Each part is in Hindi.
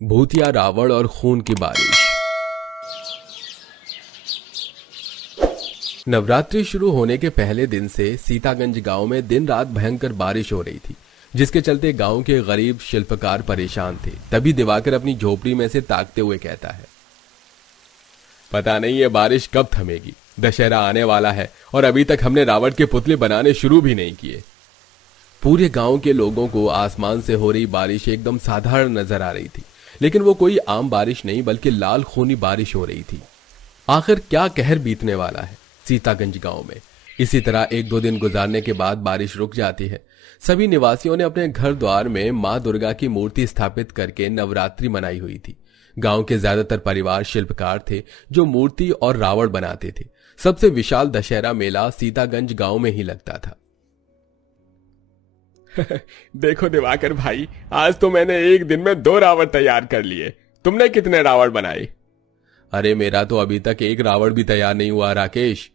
भूतिया रावण और खून की बारिश। नवरात्रि शुरू होने के पहले दिन से सीतागंज गांव में दिन रात भयंकर बारिश हो रही थी, जिसके चलते गांव के गरीब शिल्पकार परेशान थे। तभी दिवाकर अपनी झोपड़ी में से ताकते हुए कहता है, पता नहीं ये बारिश कब थमेगी। दशहरा आने वाला है और अभी तक हमने रावण के पुतले बनाने शुरू भी नहीं किए। पूरे गांव के लोगों को आसमान से हो रही बारिश एकदम साधारण नजर आ रही थी, लेकिन वो कोई आम बारिश नहीं बल्कि लाल खूनी बारिश हो रही थी। आखिर क्या कहर बीतने वाला है सीतागंज गांव में। इसी तरह एक दो दिन गुजारने के बाद बारिश रुक जाती है। सभी निवासियों ने अपने घर द्वार में मां दुर्गा की मूर्ति स्थापित करके नवरात्रि मनाई हुई थी। गांव के ज्यादातर परिवार शिल्पकार थे जो मूर्ति और रावण बनाते थे। सबसे विशाल दशहरा मेला सीतागंज गांव में ही लगता था। देखो दिवाकर भाई, आज तो मैंने एक दिन में 2 रावण तैयार कर लिए। तुमने कितने रावण बनाए? अरे मेरा तो अभी तक एक रावण भी तैयार नहीं हुआ राकेश।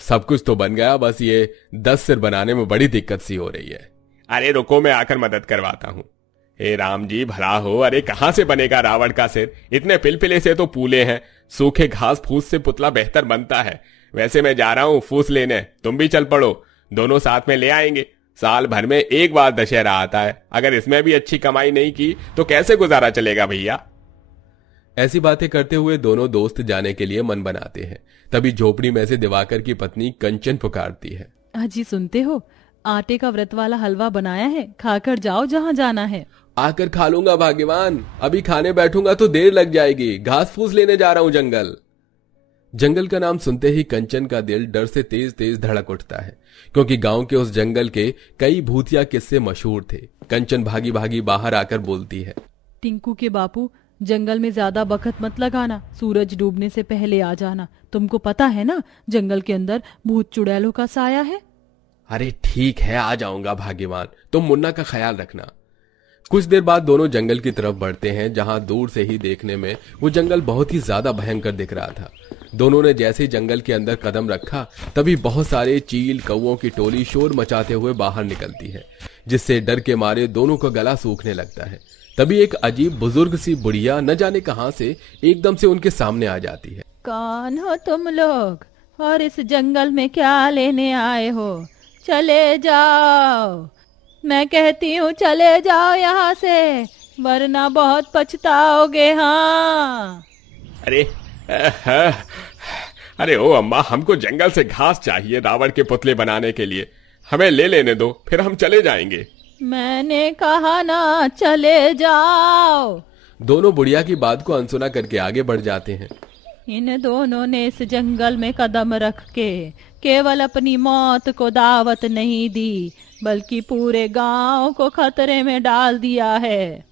सब कुछ तो बन गया, बस ये 10 सिर बनाने में बड़ी दिक्कत सी हो रही है। अरे रुको, मैं आकर मदद करवाता हूँ। हे राम जी भला हो। अरे कहां से बनेगा रावण का सिर? इतने पिलपिले से तो पूले हैं। सूखे घास फूस से पुतला बेहतर बनता है। वैसे मैं जा रहा हूँ फूस लेने, तुम भी चल पड़ो। दोनों साथ में ले आएंगे। साल भर में एक बार दशहरा आता है, अगर इसमें भी अच्छी कमाई नहीं की तो कैसे गुजारा चलेगा भैया। ऐसी बातें करते हुए दोनों दोस्त जाने के लिए मन बनाते हैं। तभी झोपड़ी में से दिवाकर की पत्नी कंचन पुकारती है, अजी सुनते हो, आटे का व्रत वाला हलवा बनाया है, खाकर जाओ जहाँ जाना है। आकर खा लूंगा भाग्यवान, अभी खाने बैठूंगा तो देर लग जाएगी। घास फूस लेने जा रहा हूं जंगल। जंगल का नाम सुनते ही कंचन का दिल डर से तेज तेज धड़क उठता है, क्योंकि गांव के उस जंगल के कई भूतिया किस्से मशहूर थे। कंचन भागी भागी बाहर आकर बोलती है, टिंकू के बापू, जंगल में ज्यादा बखत मत लगाना, सूरज डूबने से पहले आ जाना। तुमको पता है ना, जंगल के अंदर भूत चुड़ैलों का साया है। अरे ठीक है, आ जाऊंगा भाग्यवान, तुम मुन्ना का ख्याल रखना। कुछ देर बाद दोनों जंगल की तरफ बढ़ते हैं, जहां दूर से ही देखने में वो जंगल बहुत ही ज्यादा भयंकर दिख रहा था। दोनों ने जैसे ही जंगल के अंदर कदम रखा, तभी बहुत सारे चील कौओं की टोली शोर मचाते हुए बाहर निकलती है, जिससे डर के मारे दोनों का गला सूखने लगता है। तभी एक अजीब बुजुर्ग सी बुढ़िया न जाने कहां से एकदम से उनके सामने आ जाती है। कौन हो तुम लोग और इस जंगल में क्या लेने आए हो? चले जाओ, मैं कहती हूँ चले जाओ यहाँ से, वरना बहुत पछताओगे। हाँ। अरे ओ अम्मा, हमको जंगल से घास चाहिए रावण के पुतले बनाने के लिए। हमें ले लेने दो, फिर हम चले जाएंगे। मैंने कहा ना चले जाओ। दोनों बुढ़िया की बात को अनसुना करके आगे बढ़ जाते हैं। इन दोनों ने इस जंगल में कदम रख के केवल अपनी मौत को दावत नहीं दी, बल्कि पूरे गांव को खतरे में डाल दिया है।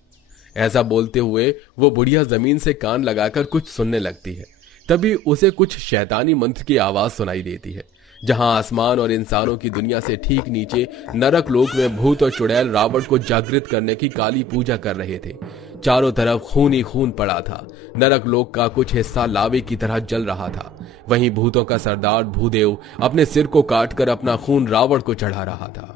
ऐसा बोलते हुए वो बुढ़िया जमीन से कान लगाकर कुछ सुनने लगती है। तभी उसे कुछ शैतानी मंत्र की आवाज सुनाई देती है, जहां आसमान और इंसानों की दुनिया से ठीक नीचे नरक लोक में भूत और चुड़ैल रावण को जागृत करने की काली पूजा कर रहे थे। चारों तरफ खून ही खून पड़ा था। नरक लोक का कुछ हिस्सा लावे की तरह जल रहा था। वहीं भूतों का सरदार भूदेव अपने सिर को काटकर अपना खून रावण को चढ़ा रहा था।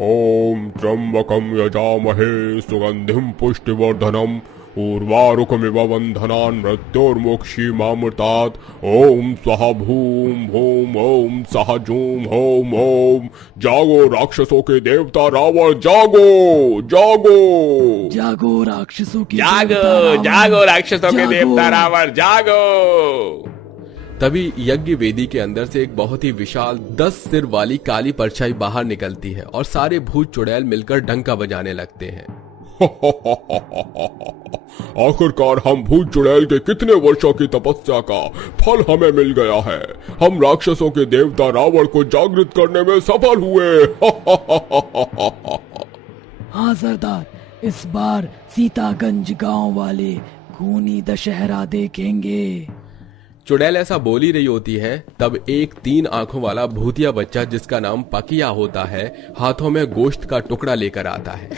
ओम त्र्यंबकं यजामहे सुगंधिं पुष्टिवर्धनम् उर्वारुकमिव बन्धनान् मृत्योर्मोक्षीमामृतात्। ओम स्वः भूम भूम ओम सह जूम होम ओम। जागो राक्षसों के देवता रावण, जागो जागो जागो राक्षसों के जागो राक्षसों के देवता रावण, जागो। तभी यज्ञ वेदी के अंदर से एक बहुत ही विशाल 10 सिर वाली काली परछाई बाहर निकलती है और सारे भूत चुड़ैल मिलकर डंका बजाने लगते हैं। आखिरकार हम भूत चुड़ैल के कितने वर्षों की तपस्या का फल हमें मिल गया है। हम राक्षसों के देवता रावण को जागृत करने में सफल हुए। हाँ सरदार, इस बार सीतागंज गांव वाले खूनी दशहरा देखेंगे। चुड़ैल ऐसा बोल ही रही होती है, तब एक 3 आंखों वाला भूतिया बच्चा जिसका नाम पकिया होता है, हाथों में गोश्त का टुकड़ा लेकर आता है।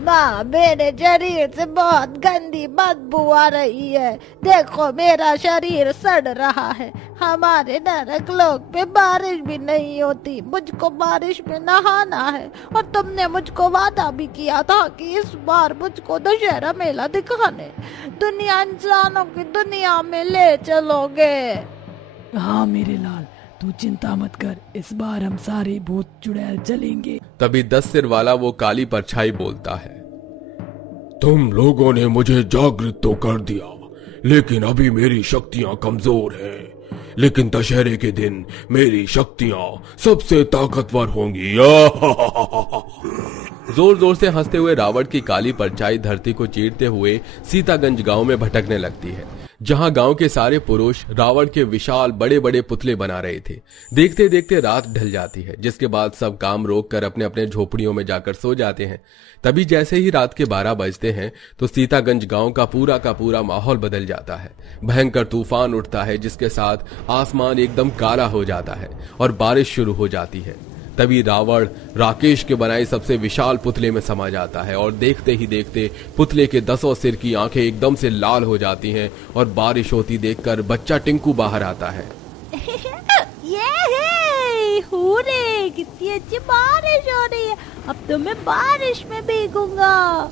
माँ, मेरे शरीर से बहुत गंदी बदबू आ रही है। देखो, मेरा शरीर सड़ रहा है। हमारे नरक लोक पे बारिश भी नहीं होती। मुझको बारिश में नहाना है, और तुमने मुझको वादा भी किया था कि इस बार मुझको दशहरा मेला दिखाने दुनिया इंसानों की दुनिया में ले चलोगे। हाँ मेरे लाल, तू चिंता मत कर, इस बार हम सारे भूत चुड़ैल चलेंगे। तभी 10 सिर वाला वो काली परछाई बोलता है, तुम लोगों ने मुझे जागृत तो कर दिया, लेकिन अभी मेरी शक्तियां कमजोर हैं। लेकिन दशहरे के दिन मेरी शक्तियां सबसे ताकतवर होंगी। जोर जोर से हंसते हुए रावण की काली परछाई धरती को चीरते हुए सीतागंज गांव में भटकने लगती है, जहां गांव के सारे पुरुष रावण के विशाल बड़े बड़े पुतले बना रहे थे। देखते देखते रात ढल जाती है, जिसके बाद सब काम रोक कर अपने अपने झोपड़ियों में जाकर सो जाते हैं। तभी जैसे ही रात के 12 बजते हैं तो सीतागंज गांव का पूरा माहौल बदल जाता है। भयंकर तूफान उठता है, जिसके साथ आसमान एकदम काला हो जाता है और बारिश शुरू हो जाती है। तभी रावण राकेश के बनाए सबसे विशाल पुतले में समा जाता है और देखते ही देखते पुतले के 10 सिर की आंखें एकदम से लाल हो जाती हैं और बारिश होती देखकर बच्चा टिंकू बाहर आता है। हुरे, कितनी अच्छी बारिश हो रही है। अब तो मैं बारिश में भीगूंगा।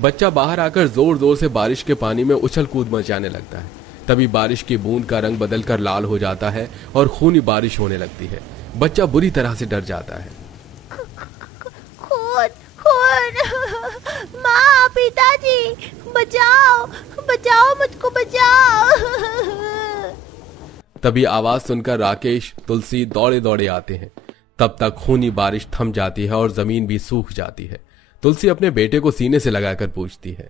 बच्चा बाहर आकर जोर जोर से बारिश के पानी में उछल कूद मचाने लगता है। तभी बारिश की बूंद का रंग बदलकर लाल हो जाता है और खूनी बारिश होने लगती है। बच्चा बुरी तरह से डर जाता है। खून, खून, माँ, पिताजी, बचाओ, बचाओ, मुझको बचाओ। तभी आवाज सुनकर राकेश, तुलसी दौड़े दौड़े आते हैं। तब तक खूनी बारिश थम जाती है और जमीन भी सूख जाती है। तुलसी अपने बेटे को सीने से लगाकर पूछती है,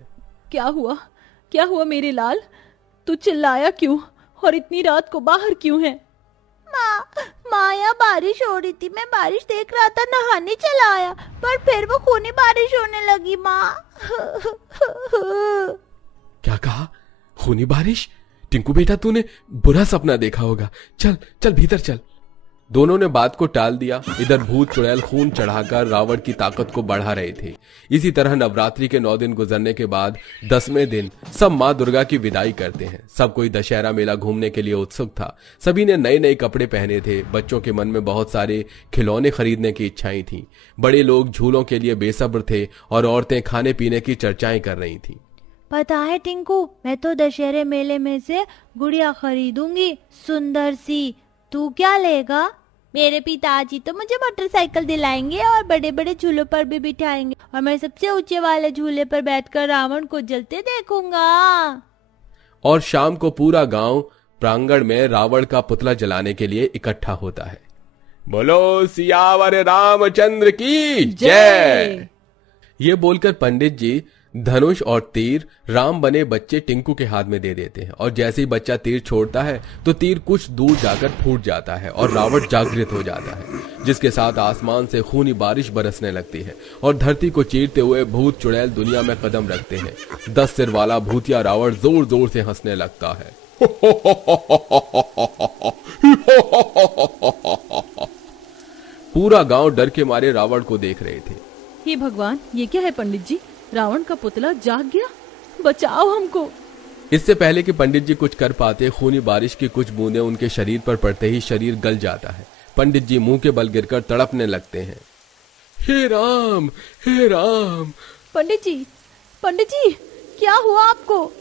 क्या हुआ, क्या हुआ मेरे लाल? तू चिल्लाया क्यों और इतनी रात को बाहर क्यों है? माँ, यहाँ बारिश हो रही थी। मैं बारिश देख रहा था, नहाने चला आया, पर फिर वो खूनी बारिश होने लगी। माँ। क्या कहा? खूनी बारिश? टिंकू बेटा, तूने बुरा सपना देखा होगा। चल चल भीतर चल। दोनों ने बात को टाल दिया। इधर भूत चुड़ैल खून चढ़ाकर रावण की ताकत को बढ़ा रहे थे। इसी तरह नवरात्रि के 9 दिन गुजरने के बाद 10वें दिन सब माँ दुर्गा की विदाई करते हैं। सब कोई दशहरा मेला घूमने के लिए उत्सुक था। सभी ने नए नए कपड़े पहने थे। बच्चों के मन में बहुत सारे खिलौने खरीदने की इच्छाएं थी। बड़े लोग झूलों के लिए बेसब्र थे और औरतें खाने पीने की चर्चाएं कर रही थी। पता है टिंकू, मैं तो दशहरे मेले में से गुड़िया खरीदूंगी, सुंदर सी। तू क्या लेगा? मेरे पिताजी तो मुझे मोटरसाइकिल दिलाएंगे और बड़े बड़े झूलों पर भी बिठाएंगे, और मैं सबसे ऊंचे वाले झूले पर बैठकर रावण को जलते देखूंगा। और शाम को पूरा गांव प्रांगण में रावण का पुतला जलाने के लिए इकट्ठा होता है। बोलो सियावर रामचंद्र की जय। ये बोलकर पंडित जी धनुष और तीर राम बने बच्चे टिंकू के हाथ में दे देते हैं, और जैसे ही बच्चा तीर छोड़ता है तो तीर कुछ दूर जाकर फूट जाता है और रावण जागृत हो जाता है, जिसके साथ आसमान से खूनी बारिश बरसने लगती है और धरती को चीरते हुए भूत चुड़ैल दुनिया में कदम रखते हैं। 10 सिर वाला भूतिया रावण जोर जोर से हंसने लगता है। पूरा गांव डर के मारे रावण को देख रहे थे। हे भगवान, ये क्या है पंडित जी? रावण का पुतला जाग गया, बचाओ हमको। इससे पहले कि पंडित जी कुछ कर पाते, खूनी बारिश की कुछ बूंदें उनके शरीर पर पड़ते ही शरीर गल जाता है। पंडित जी मुंह के बल गिरकर तड़पने लगते हैं। हे राम, हे राम। पंडित जी, क्या हुआ आपको?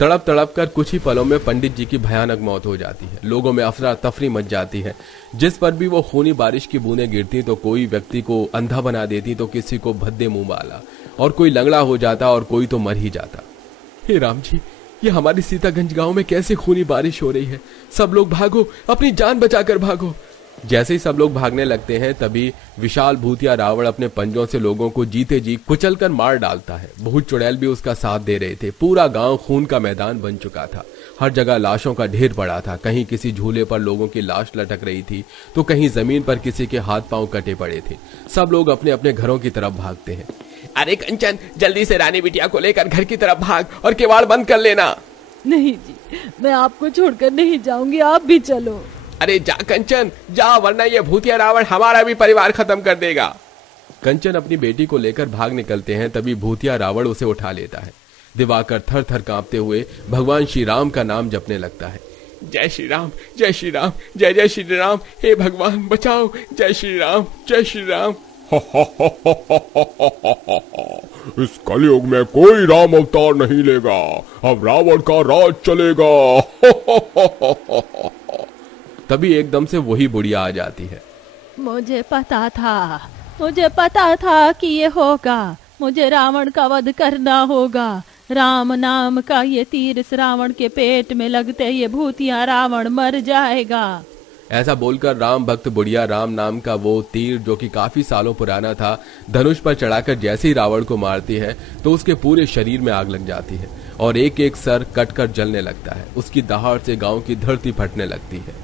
तड़प तड़प कर कुछ ही पलों में पंडित जी की भयानक मौत हो जाती है। लोगों में अफरा तफरी मच जाती है। जिस पर भी वो खूनी बारिश की बूंदें गिरती तो कोई व्यक्ति को अंधा बना देती, तो किसी को भद्दे मुंह वाला, और कोई लंगड़ा हो जाता और कोई तो मर ही जाता। हे राम जी, ये हमारी सीतागंज गांव में कैसे खूनी बारिश हो रही है? सब लोग भागो, अपनी जान बचाकर भागो। जैसे ही सब लोग भागने लगते हैं, तभी विशाल भूतिया रावण अपने पंजों से लोगों को जीते जी कुचलकर मार डालता है। भूत चुड़ैल भी उसका साथ दे रहे थे। पूरा गांव खून का मैदान बन चुका था। हर जगह लाशों का ढेर पड़ा था। कहीं किसी झूले पर लोगों की लाश लटक रही थी, तो कहीं जमीन पर किसी के हाथ पांव कटे पड़े थे। सब लोग अपने अपने घरों की तरफ भागते हैं। अरे कंचन, जल्दी से रानी बिटिया को लेकर घर की तरफ भाग और किवाड़ बंद कर लेना। नहीं जी, मैं आपको छोड़कर नहीं जाऊंगी, आप भी चलो। अरे जा कंचन जा, वरना ये भूतिया रावण हमारा भी परिवार खत्म कर देगा। कंचन अपनी बेटी को लेकर भाग निकलते हैं, तभी भूतिया रावण उसे उठा लेता है। दिवाकर थर थर कांपते हुए भगवान श्री राम का नाम जपने लगता है। जय श्री राम, जय श्री राम, जय जय श्री राम, हे भगवान बचाओ, जय श्री राम, जय श्री राम। इस कलयुग में कोई राम अवतार नहीं लेगा, अब रावण का राज चलेगा। तभी एकदम से वही बुढ़िया आ जाती है। मुझे पता था कि ये होगा। मुझे रावण का वध करना होगा। राम नाम का ये तीर इस रावण के पेट में लगते ये भूतिया रावण मर जाएगा। ऐसा बोलकर राम भक्त बुढ़िया राम नाम का वो तीर, जो कि काफी सालों पुराना था, धनुष पर चढ़ाकर जैसे ही रावण को मारती है तो उसके पूरे शरीर में आग लग जाती है और एक एक सर कटकर जलने लगता है। उसकी दहाड़ से गांव की धरती फटने लगती है।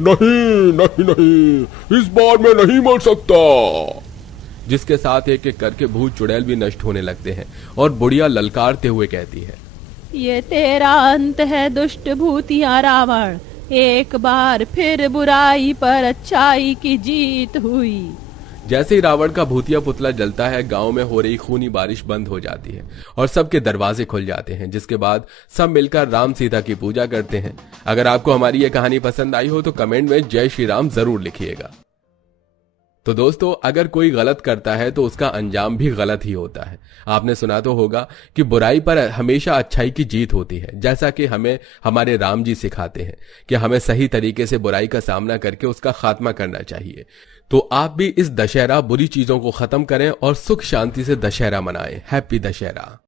नहीं नहीं नहीं, इस बार मैं नहीं मर सकता। जिसके साथ एक एक करके भूत चुड़ैल भी नष्ट होने लगते हैं और बुढ़िया ललकारते हुए कहती है, ये तेरा अंत है दुष्ट भूतिया रावण। एक बार फिर बुराई पर अच्छाई की जीत हुई। जैसे ही रावण का भूतिया पुतला जलता है, गांव में हो रही खूनी बारिश बंद हो जाती है और सबके दरवाजे खुल जाते हैं, जिसके बाद सब मिलकर राम सीता की पूजा करते हैं। अगर आपको हमारी ये कहानी पसंद आई हो तो कमेंट में जय श्री राम जरूर लिखिएगा। तो दोस्तों, अगर कोई गलत करता है तो उसका अंजाम भी गलत ही होता है। आपने सुना तो होगा कि बुराई पर हमेशा अच्छाई की जीत होती है, जैसा कि हमें हमारे राम जी सिखाते हैं कि हमें सही तरीके से बुराई का सामना करके उसका खात्मा करना चाहिए। तो आप भी इस दशहरा बुरी चीजों को खत्म करें और सुख शांति से दशहरा मनाएं। हैप्पी दशहरा।